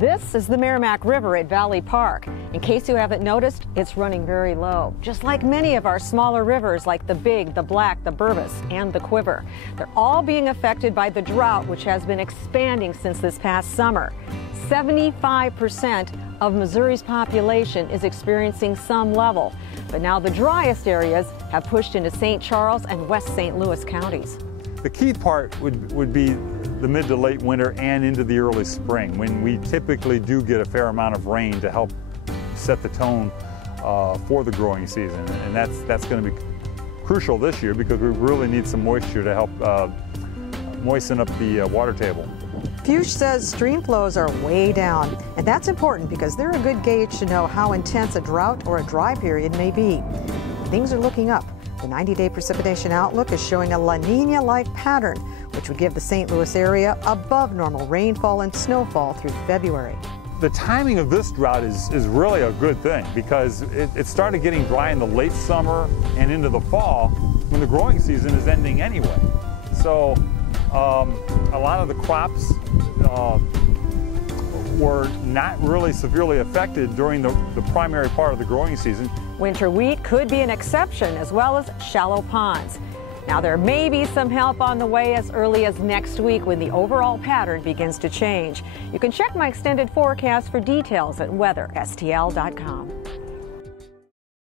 This is the Merrimack River at Valley Park. In case you haven't noticed, it's running very low, just like many of our smaller rivers like the Big, the Black, the Burbus, and the Quiver. They're all being affected by the drought, which has been expanding since this past summer. 75% of Missouri's population is experiencing some level, but now the driest areas have pushed into St. Charles and West St. Louis counties. The key part would be the mid to late winter and into the early spring, when we typically do get a fair amount of rain to help set the tone for the growing season. And that's going to be crucial this year because we really need some moisture to help moisten up the water table. Fuchs says stream flows are way down, and that's important because they're a good gauge to know how intense a drought or a dry period may be. Things are looking up. The 90-day precipitation outlook is showing a La Nina-like pattern, which would give the St. Louis area above normal rainfall and snowfall through February. The timing of this drought is really a good thing because it started getting dry in the late summer and into the fall when the growing season is ending anyway. So a lot of the crops were not really severely affected during the primary part of the growing season. Winter wheat could be an exception, as well as shallow ponds. Now, there may be some help on the way as early as next week when the overall pattern begins to change. You can check my extended forecast for details at weatherstl.com.